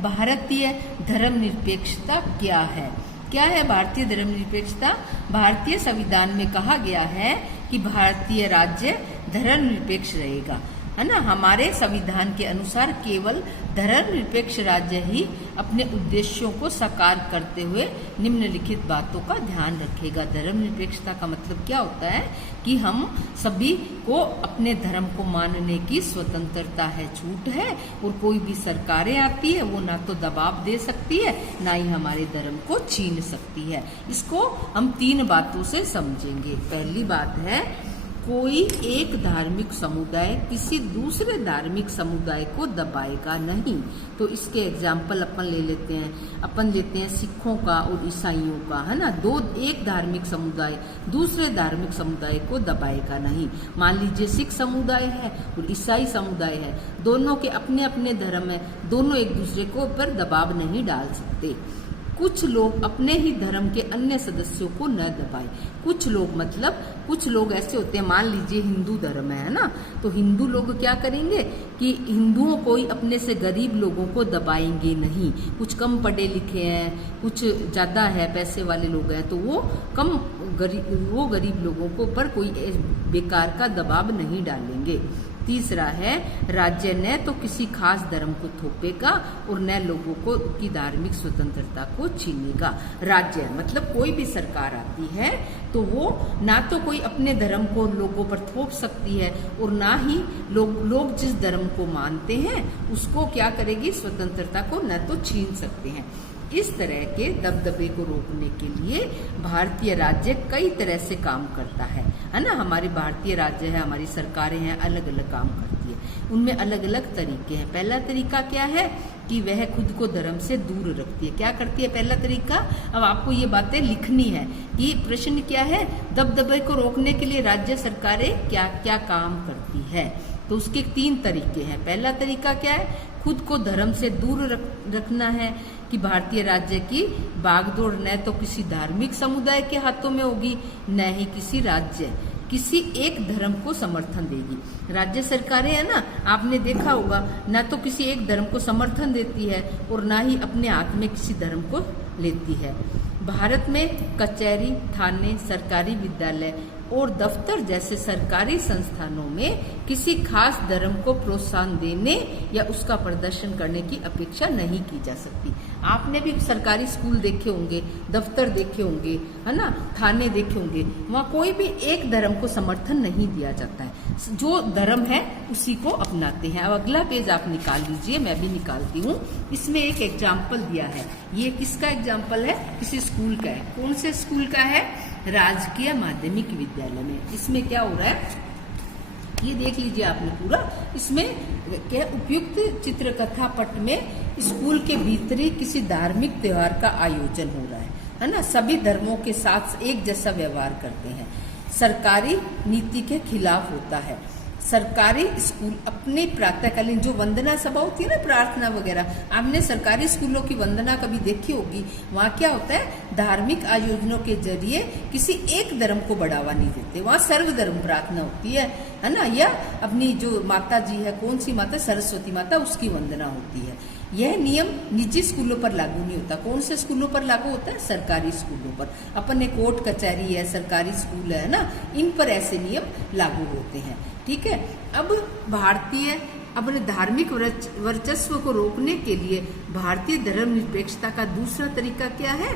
भारतीय धर्मनिरपेक्षता क्या है। क्या है भारतीय धर्मनिरपेक्षता? भारतीय संविधान में कहा गया है कि भारतीय राज्य धर्मनिरपेक्ष रहेगा, है ना। हमारे संविधान के अनुसार केवल धर्मनिरपेक्ष राज्य ही अपने उद्देश्यों को साकार करते हुए निम्नलिखित बातों का ध्यान रखेगा। धर्मनिरपेक्षता का मतलब क्या होता है कि हम सभी को अपने धर्म को मानने की स्वतंत्रता है, छूट है, और कोई भी सरकारें आती है वो ना तो दबाव दे सकती है ना ही हमारे धर्म को छीन सकती है। इसको हम 3 बातों से समझेंगे। पहली बात है, कोई एक धार्मिक समुदाय किसी दूसरे धार्मिक समुदाय को दबाएगा नहीं। तो इसके एग्जाम्पल अपन लेते हैं सिखों का और ईसाइयों का, है ना। एक धार्मिक समुदाय दूसरे धार्मिक समुदाय को दबाएगा नहीं। मान लीजिए सिख समुदाय है और ईसाई समुदाय है, दोनों के अपने अपने धर्म है, दोनों एक दूसरे को ऊपर दबाव नहीं डाल सकते। कुछ लोग अपने ही धर्म के अन्य सदस्यों को न दबाए। कुछ लोग ऐसे होते हैं, मान लीजिए हिंदू धर्म है ना, तो हिंदू लोग क्या करेंगे कि हिंदुओं को ही अपने से गरीब लोगों को दबाएंगे नहीं। कुछ कम पढ़े लिखे हैं, कुछ ज्यादा है पैसे वाले लोग हैं, तो वो गरीब लोगों को पर कोई बेकार का दबाव नहीं डालेंगे। तीसरा है, राज्य न तो किसी खास धर्म को थोपेगा और न लोगों को की धार्मिक स्वतंत्रता को छीनेगा। राज्य मतलब कोई भी सरकार आती है तो वो ना तो कोई अपने धर्म को लोगों पर थोप सकती है और ना ही लोग जिस धर्म को मानते हैं उसको क्या करेगी, स्वतंत्रता को न तो छीन सकते हैं। इस तरह के दबदबे को रोकने के लिए भारतीय राज्य कई तरह से काम करता है ना। हमारे भारतीय राज्य है, हमारी सरकारें हैं, अलग अलग काम करती है, उनमें अलग अलग तरीके हैं। पहला तरीका क्या है कि वह खुद को धर्म से दूर रखती है। क्या करती है पहला तरीका? अब आपको ये बातें लिखनी है कि प्रश्न क्या है, दबदबे को रोकने के लिए राज्य सरकारें क्या क्या काम करती है। तो उसके 3 तरीके हैं। पहला तरीका क्या है, खुद को धर्म से दूर रखना है कि भारतीय राज्य की बागडोर न तो किसी धार्मिक समुदाय के हाथों में होगी, न ही किसी एक धर्म को समर्थन देगी। राज्य सरकारें है ना, आपने देखा होगा, न तो किसी एक धर्म को समर्थन देती है और ना ही अपने हाथ में किसी धर्म को लेती है। भारत में कचहरी, थाने, सरकारी विद्यालय और दफ्तर जैसे सरकारी संस्थानों में किसी खास धर्म को प्रोत्साहन देने या उसका प्रदर्शन करने की अपेक्षा नहीं की जा सकती। आपने भी सरकारी स्कूल देखे होंगे, दफ्तर देखे होंगे, है ना, थाने देखे होंगे, वहाँ कोई भी एक धर्म को समर्थन नहीं दिया जाता है। जो धर्म है उसी को अपनाते हैं। अब अगला पेज आप निकाल लीजिए, मैं भी निकालती हूँ। इसमें एक एग्जाम्पल दिया है, ये किसका एग्जाम्पल है? किसी स्कूल का है। कौन से स्कूल का है? राजकीय माध्यमिक विद्यालय में। इसमें क्या हो रहा है ये देख लीजिए आपने पूरा। इसमें क्या उपयुक्त चित्रकथा पट में स्कूल के भीतरी किसी धार्मिक त्योहार का आयोजन हो रहा है ना। सभी धर्मों के साथ एक जैसा व्यवहार करते हैं, सरकारी नीति के खिलाफ होता है। सरकारी स्कूल अपने प्रातःकालीन जो वंदना सभा होती है ना, प्रार्थना वगैरह, आपने सरकारी स्कूलों की वंदना कभी देखी होगी। वहाँ क्या होता है, धार्मिक आयोजनों के जरिए किसी एक धर्म को बढ़ावा नहीं देते, वहाँ सर्वधर्म प्रार्थना होती है ना। या अपनी जो माता जी है, कौन सी माता, सरस्वती माता, उसकी वंदना होती है। यह नियम निजी स्कूलों पर लागू नहीं होता। कौन से स्कूलों पर लागू होता है? सरकारी स्कूलों पर। अपन एक कोर्ट कचहरी है, सरकारी स्कूल है ना, इन पर ऐसे नियम लागू होते हैं। ठीक है। अब अपने धार्मिक वर्चस्व को रोकने के लिए भारतीय धर्मनिरपेक्षता का दूसरा तरीका क्या है?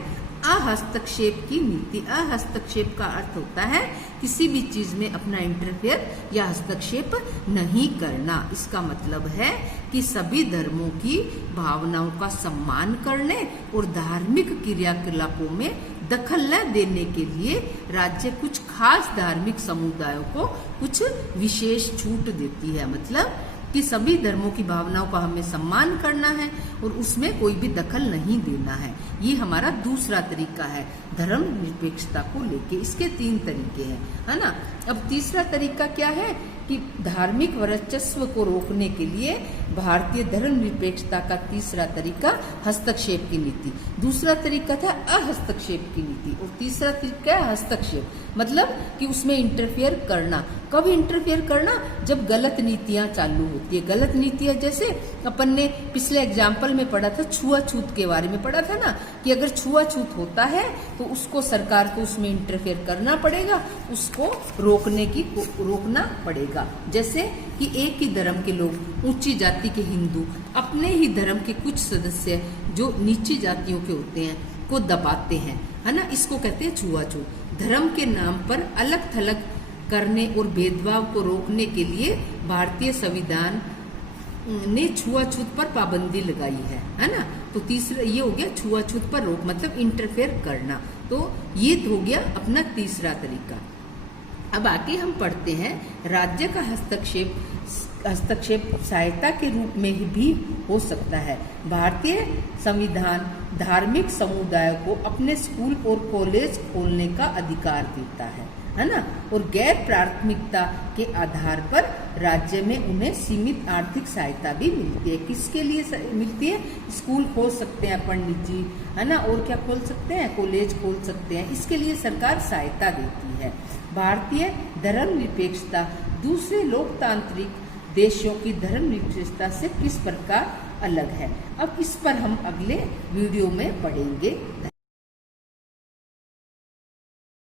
अहस्तक्षेप की नीति। अहस्तक्षेप का अर्थ होता है किसी भी चीज में अपना इंटरफेयर या हस्तक्षेप नहीं करना। इसका मतलब है कि सभी धर्मों की भावनाओं का सम्मान करने और धार्मिक क्रियाकलापों में दखल न देने के लिए राज्य कुछ खास धार्मिक समुदायों को कुछ विशेष छूट देती है। मतलब कि सभी धर्मों की भावनाओं का हमें सम्मान करना है और उसमें कोई भी दखल नहीं देना है। ये हमारा दूसरा तरीका है धर्म निरपेक्षता को लेके। इसके 3 तरीके हैं, है ना। अब तीसरा तरीका क्या है कि धार्मिक वर्चस्व को रोकने के लिए भारतीय धर्म निरपेक्षता का तीसरा तरीका हस्तक्षेप की नीति। दूसरा तरीका था अहस्तक्षेप की नीति और तीसरा तरीका है हस्तक्षेप, मतलब कि उसमें इंटरफेयर करना। कब इंटरफेयर करना? जब गलत नीतियां चालू होती है। गलत नीतियां जैसे अपन ने पिछले एग्जाम्पल में पढ़ा था, छुआछूत के बारे में पढ़ा था ना, कि अगर छुआछूत होता है तो उसको सरकार को उसमें इंटरफेयर करना पड़ेगा, उसको रोकना पड़ेगा। जैसे कि एक ही धर्म के लोग, ऊंची जाति के हिंदू अपने ही धर्म के कुछ सदस्य जो नीची जातियों के होते हैं को दबाते हैं, है ना, इसको कहते हैं छुआछूत। धर्म के नाम पर अलग थलग करने और भेदभाव को रोकने के लिए भारतीय संविधान ने छुआछूत पर पाबंदी लगाई है ना। तो तीसरा ये हो गया छुआछूत पर रोक, मतलब इंटरफेयर करना। तो ये हो गया अपना तीसरा तरीका। अब आगे हम पढ़ते हैं राज्य का हस्तक्षेप सहायता के रूप में भी हो सकता है। भारतीय संविधान धार्मिक समुदाय को अपने स्कूल और कॉलेज खोलने का अधिकार देता है ना, और गैर प्राथमिकता के आधार पर राज्य में उन्हें सीमित आर्थिक सहायता भी मिलती है। किसके लिए मिलती है? स्कूल खोल सकते हैं पंडित जी, है ना, और क्या खोल सकते हैं? कॉलेज खोल सकते हैं, इसके लिए सरकार सहायता देती है। भारतीय धर्मनिरपेक्षता दूसरे लोकतांत्रिक देशों की धर्मनिरपेक्षता से किस प्रकार अलग है, अब इस पर हम अगले वीडियो में पढ़ेंगे।